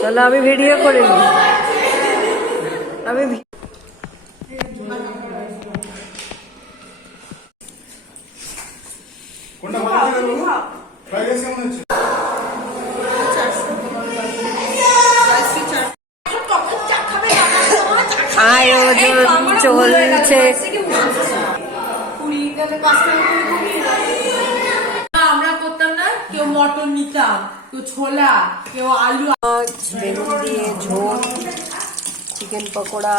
তাহলে আমি ভিডিও করে নিই। আমি কোনটা ভালো লাগে বাবু? ফ্রাইড রাইস কেমন হচ্ছে? আয়োজন চলছে। মটন নিতাম কেউ ছোলা কেউ আলু। মাছ বেগুন দিয়ে ঝোল চিকেন পকোড়া।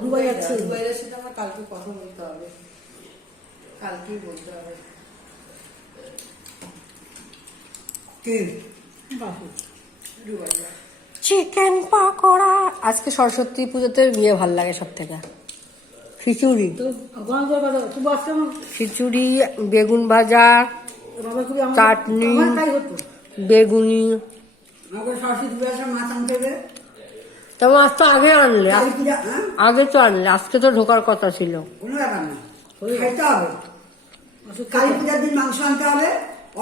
দুবাইয়ের সাথে আমার কালকে কথা বলতে হবে। কালকেই বলতে হবে। দুবাইয়া চিকেন পাকোড়া। আজকে সরস্বতী পুজোতে বিয়ে ভালো লাগে সব থেকে খিচুড়ি খিচুড়ি বেগুন ভাজা চাটনি বেগুনি। তেমন আজ তো আগে আনলে। আগে তো আনলে আজকে তো ঢোকার কথা ছিল। কালী পূজার দিন মাংস আনতে হবে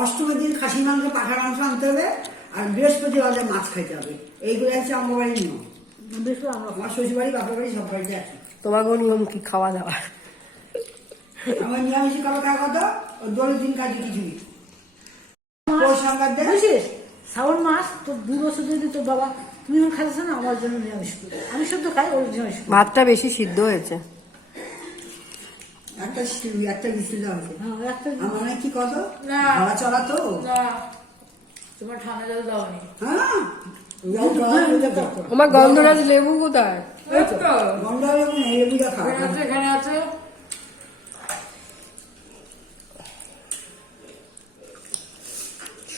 অষ্টমীর দিন খাসি মাংস পাঠার মাংস আনতে হবে। আর বৃহস্পতিবার মাছ খাইতে হবে। এইগুলো হচ্ছে আমার বাড়ির নিয়ম। আমার শ্বশুর বাড়ি বাপের বাড়ি সব বাড়িতে আছে। তোমাকেও নিয়ম কি খাওয়া দাওয়া? আমার নিরামিষ খাবার খাওয়া কত দোলের দিন কাজে কিছুই বুঝছিস শ্রাবণ মাস তো দু বছর যদি তোর বাবা তুমি যখন খাইছ না আমার জন্য নিরামিষ করি। আমি শুদ্ধ খাই ওর নিরামিষ ভাতটা বেশি সিদ্ধ হয়েছে। একটা একটা বিস্তিল আছে হ্যাঁ আমার মানে কি কত? না। চলা তো? না। তোমার ঠান্ডা জল দাওনি। হ্যাঁ। আমার গন্ধরাজ লেবু কোথায়? লেবুটা। এখানে আছে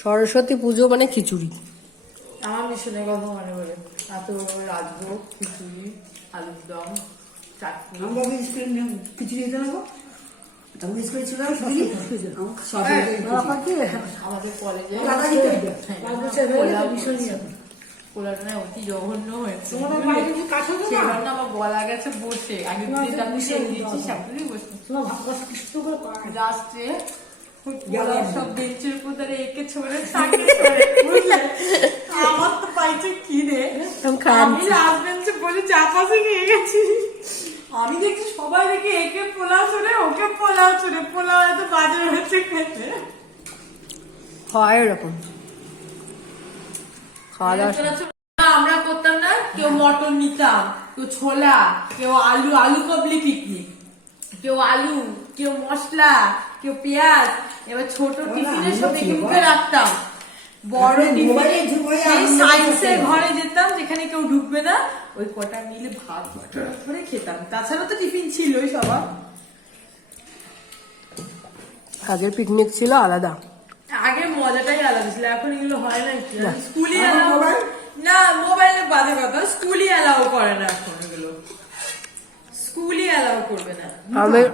সরস্বতী পুজো মানে খিচুড়ি। আমার মিশনের কথা মনে পড়ে। এত রাজভোগ খিচুড়ি আলুর দম চাটনি। আমরা কিছু দিতে নেব? আমাদের কলেজে অতি জঘন্য হয়েছে সেবার না আমার গলা গেছে বসে আগে। সামনে। লাস্টে সব বেঞ্চের উপর ধরে একে ছড়ে থাকে ছড়ে বুঝলে আমার তো পাইছে কি রে আমি লাস্ট বেঞ্চে বসে চা পাশে নিয়ে গেছি আমি দেখছি সবাই দেখে একে পোলাও ছড়ে ওকে পোলাও ছড়ে পোলাও এত বাজে হচ্ছে খেতে। হয় এরকম খাওয়া দাওয়া আমরা করতাম না কেউ মটন নিতাম কেউ ছোলা কেউ আলু আলু কবলি পিকনিক কেউ আলু কেউ মশলা কেউ পেঁয়াজ এবার ছোট টিফিনে সব দেখে মুখে রাখতাম। বড় টিফিনে সায়েন্সের ঘরে যেতাম যেখানে কেউ ঢুকবে না ওই কটা মিলে ভাত বাটা করে খেতাম। তাছাড়া তো টিফিন ছিলই সবার। আগের পিকনিক ছিল আলাদা। আগে মজাটাই আলাদা ছিল এখন এগুলো হয় না কি স্কুলই অ্যালাউ না মোবাইলে বাজে কথা স্কুলই অ্যালাউ করে না এখন এগুলো। স্কুলই অ্যালাউ করবে না। আমের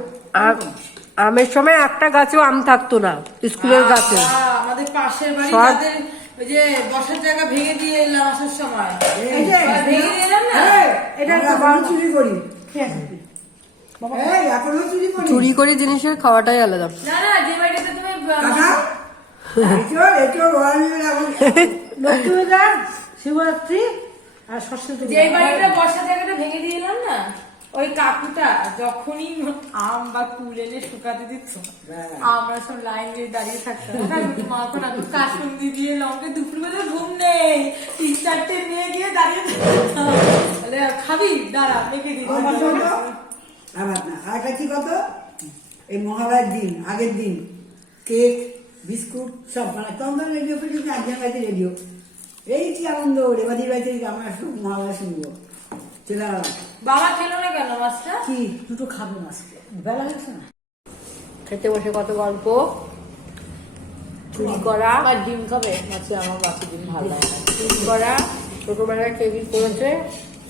আমের সময় একটা গাছেও আম থাকতো না স্কুলের গাছে। আহ, আমাদের পাশের বাড়ি তাদের ওই যে বসার জায়গা ভেঙে দিয়ে এলাম আসার সময়। ভেঙে দিয়ে এলাম না? এটা চুরি করি। ঠিক আছে। চুরি করে। জিনিসের খাওয়াটাই আলাদা। না না যে বাড়িতে তুমি শিবরাত্রি আর সরস্বতী যে বাড়িটা বসার জায়গাটা ভেঙে দিয়ে এলাম না? ওই কাকুটা যখনই আম বা কুল এনে শুকাতে দিচ্ছ আমরা সব লাইন দিয়ে দাঁড়িয়ে থাকতাম। মাখন আমি কাসুন্দি দিয়ে লঙ্কা দুপুরবেলা ঘুম নেই। তিন চারটে নিয়ে গিয়ে দাঁড়িয়ে থাকতাম। খাবি? দাঁড়া মেখে দিই। আবার না। আর কি কত? এই মহালয়ার দিন আগের দিন। কেক বিস্কুট সব মানে তখন রেডিও ফেডিও একজন বাড়িতে রেডিও। এই কি আনন্দ রেবাদির বাড়িতে আমরা সব মহালয়া শুনব চলে বাবা খেলো না কেন মাছটা? কি? দুটো খাব না আজকে বেলা হয়েছে না? খেতে বসে কত গল্প? চুরি করা? আমার ডিম খাবে? মাছে আমার মাছের ডিম ভালো লাগে না। চুরি করা? ছোটবেলায় কি করেছে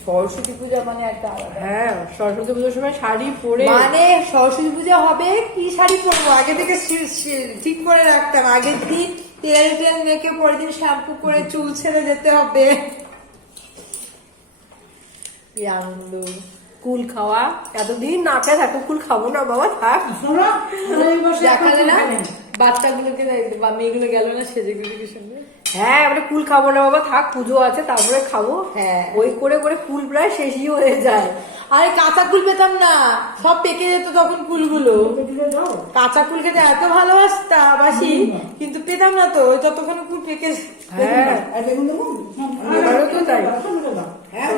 সরস্বতী পূজা মানে একটা হ্যাঁ সরস্বতী পুজোর সময় শাড়ি পরে মানে সরস্বতী পূজা হবে কি শাড়ি পরবো? আগে থেকে ঠিক করে রাখতাম। আগের দিন তেল টেল মেখে পরের দিন শ্যাম্পু করে চুল ছেড়ে যেতে হবে। কি আনন্দ। কুল খাওয়া এতদিন না খেয়ে থাকো কুল খাব না বাবা থাক। না? বাচ্চাগুলোকে বা মেয়েগুলো গেল না সেজে হ্যাঁ এবারে কুল খাব না বাবা থাক পুজো আছে তারপরে খাব। হ্যাঁ। ওই করে করে কুল প্রায় শেষই হয়ে যায়। আরে কাঁচা কুল পেতাম না। সব পেকে যেত তখন কুলগুলো। কাঁচা কুল খেতে এত ভালোবাসতা বাসি কিন্তু পেতাম না তো ওই ততক্ষণ কুল পেকে হ্যাঁ। তো তাই। হ্যাঁ।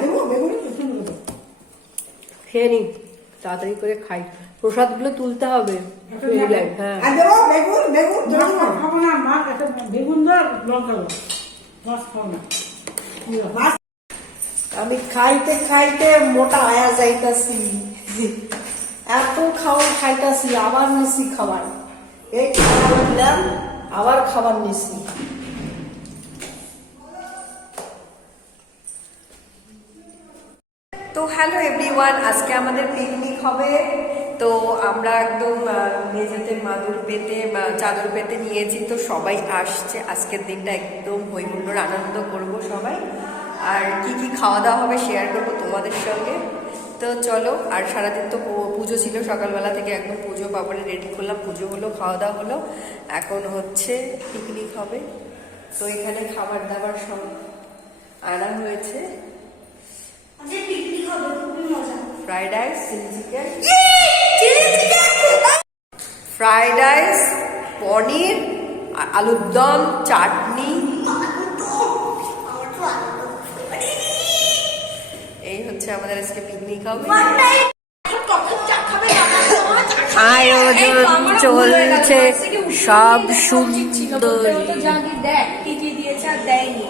খেয়ে নি তাড়াতাড়ি করে খাই। প্রসাদগুলো তুলতে হবে হ্যাঁ। খাব না বেগুন লঙ্কা মাছ খাব না। আমি খাইতে খাইতে মোটা আয়া যাইতাছি। এত খাবার খাইতাছি আবার নিছি খাবার। এই খাবার আবার খাবার নিছি। হ্যালো এভরিওয়ান, আজকে আমাদের পিকনিক হবে। তো আমরা একদম মেঝেতে মাদুর পেতে চাদর পেতে নিয়েছি, তো সবাই আসছে। আজকের দিনটা একদম হই আনন্দ করব সবাই। আর কি কি খাওয়া দাওয়া হবে শেয়ার করব তোমাদের সঙ্গে। তো চলো, আর সারাদিন তো পুজো ছিল, সকালবেলা থেকে একদম পুজো পাপড়ে রেডি করলাম পুজো হলো খাওয়া দাওয়া হলো এখন হচ্ছে পিকনিক হবে। তো এখানে খাবার দাবার সব আনা হয়েছে। Fried rice chilli chicken fried rice paneer আলুর দম চাটনি। এই হচ্ছে আমাদের আজকে পিকনিক হবে আয়োজন চলছে সব সুন্দর। দেখ কি কি দিয়েছে আর দেয়নি।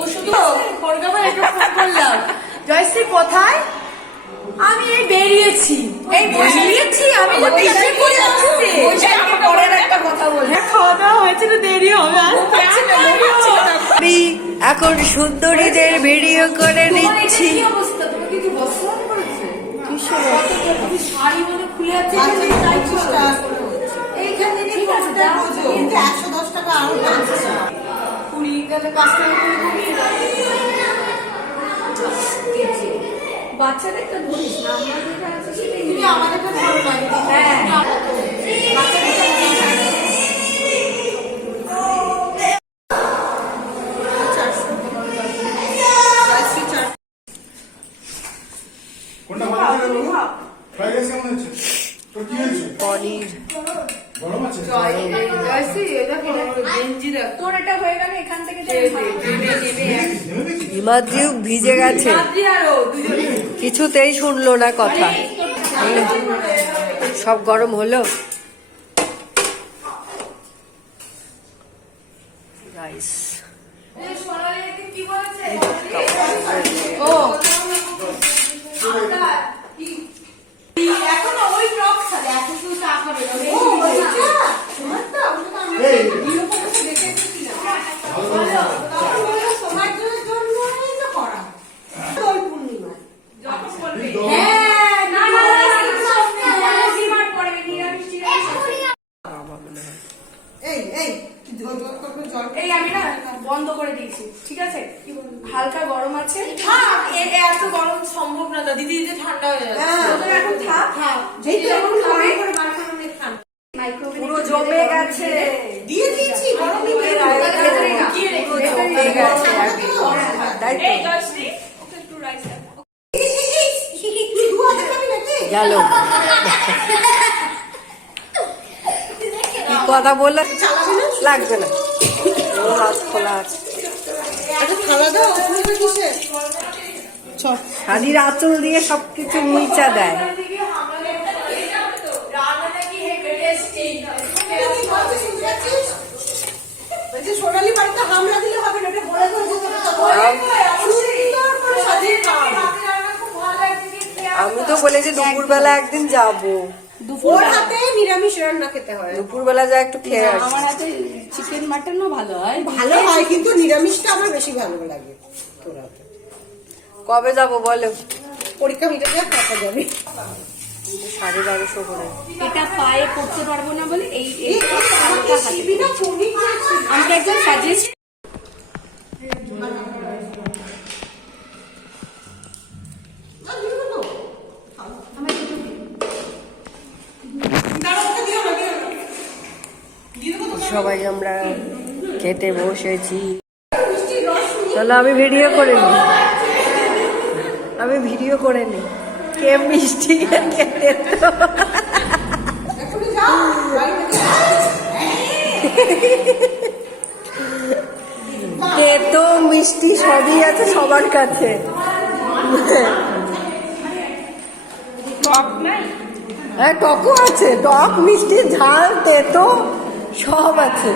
ও শুধু করলাম। জয়শ্রী কোথায়? আমি এই বেরিয়েছি। এই বেরিয়েছি? আমি একটা কথা বলি খাওয়া দাওয়া হয়েছিল দেরি হবে আমি এখন সুন্দরীদের ভিডিও করে নিচ্ছি। একশো দশ টাকা আরও কুড়ি টাকা পাঁচ টাকা দাও। বাচ্চাদেরটা ধরিস না আমরা যেটা আছে সেটাই তুমি আমাদেরটা ধরো না বাচ্চাদেরটা ধরিস না। কোনটা ভালো লাগে বাবু ফ্রাইড রাইস কেমন হচ্ছে তোর কি হয়েছে? পনির। গরম আছে? জয়শ্রী এই দেখো গেঞ্জি দেখ তোর এটা হয়ে গেলে এখান থেকে নেমে হিমাদ্রিও ভিজে গেছে। আরও দুজনে কিছুতেই শুনলো না কথা। সব গরম হলো? রাইস ও এখন ওই টক খাবে এখন শুধু চা খাবে না ও এই হ্যাঁ না না এই এই এই আমি না বন্ধ করে দিয়েছি ঠিক আছে হালকা গরম আছে। এত গরম সম্ভব না দাদি। দিদি ঠান্ডা হয়ে যাচ্ছে। এখন থাক। যেহেতু এখন খাবে। পুরো জমে গেছে। দিয়ে দিয়েছি গরম পুরো জমে গেছে। তাই এই তো জয়শ্রী ওকে একটু রাইস গেল। কথা বলল? লাগবে না। হাত খোলা আছে। শাড়ির আঁচল দিয়ে সবকিছু মুইচা দেয়। আমি তো বলেছি দুপুরবেলা একদিন যাব। ওর হাতে নিরামিষ রান্না খেতে হয়। দুপুরবেলা যা একটু খেয়ে আমার হাতে চিকেন মাটনও ভালো হয়। ভালো হয় কিন্তু নিরামিষটা আমার বেশি ভালো লাগে তোর হাতে। কবে যাব বলো? পরীক্ষা মিটে যাক তারপর যাবি সাড়ে বারোশো করে। এটা পায়ে করতে পারব না বলে এই আমাকে একজন সাজেস্ট সবাই আমরা খেতে বসেছি। চলো আমি ভিডিও করে নি। আমি ভিডিও করে নি। কে মিষ্টি খেতে তো। তেতো মিষ্টি সবই আছে সবার কাছে। টক হ্যাঁ টকও আছে। টক মিষ্টি ঝাল তেতো। সব আছে